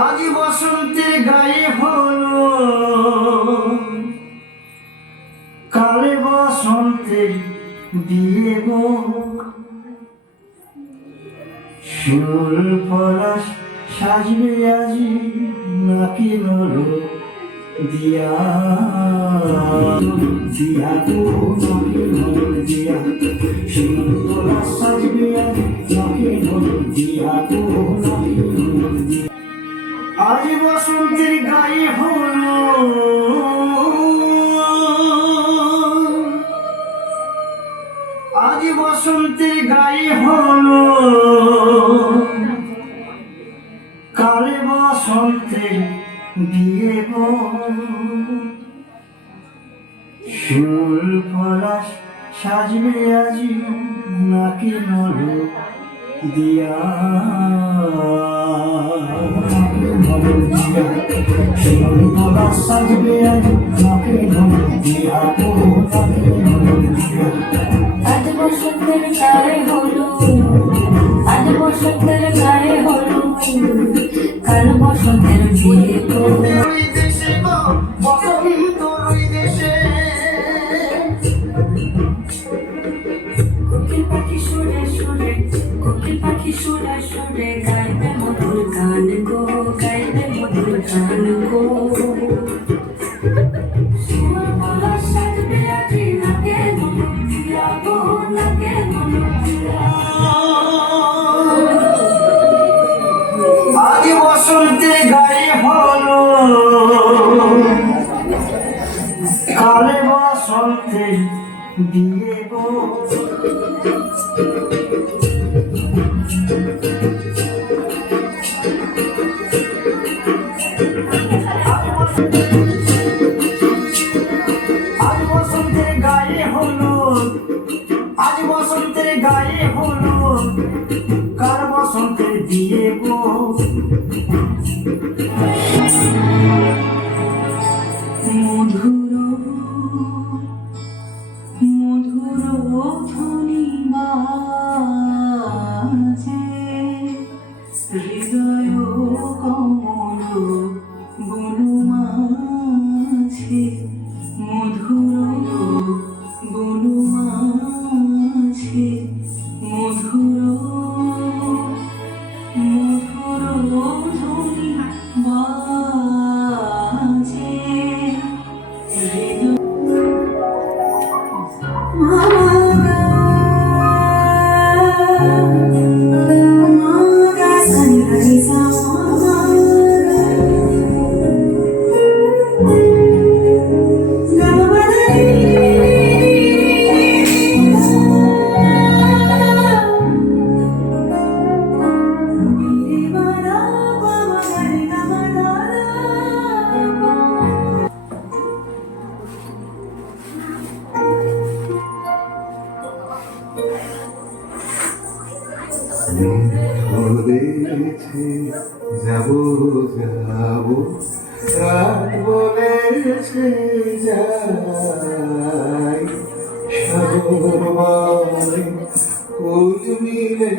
আজ বসন্তে গায়ে হলো, কালে বসন্তের বিয়ে গো। ফুল পলাশ সাজবে আজি নাকি নলো দিয়া দিয়া গো নাকি নলো দিয়া। ফুল পলাশ সাজবে আজি নাকি নলো দিয়া গো নাকি নলো দিয়া। আজ বসন্তের গায়ে হলো, আজ বসন্তের গায়ে হলো, কালে বসন্তের বিয়ে গো। ফুল পলাশ সাজবে আজি নাকি নলো দিয়া। ফুল পলাশ সাজবে আজি নাকি নলো দিয়া গো নাকি নলো দিয়া। আজ বসন্তের গায়ে হলো, আজ বসন্তের গায়ে হলো, কাল বসন্তের বিয়ে গো। কোকিল পাখি সুরে সুরে, কোকিল পাখি সুরে সুরে গাইবে মধুর গান গো, গাইবে মধুর গান গো। ফুল পলাশ সাজবে আজি নাকে নলো দিয়া গো, নাকে নলো দিয়া। আজ বসন্তে গায়ে হলো, কালে বসন্তে বিয়ে গো। আজ বসন্তের গায়ে হলো, আজ বসন্তের গায়ে হলো, কাল বসন্তের বিয়ে গো। মধুর মধুর ধ্বনি বাজে, হৃদয় কমল বনু মাঝে, মধুর বনু মাঝে, মধুর মধুর ধ্বনি বাজে, হৃদয় বলেছে যাবো যাবো, রাত বলেছে যাই, সাগর বলে কুল মিলে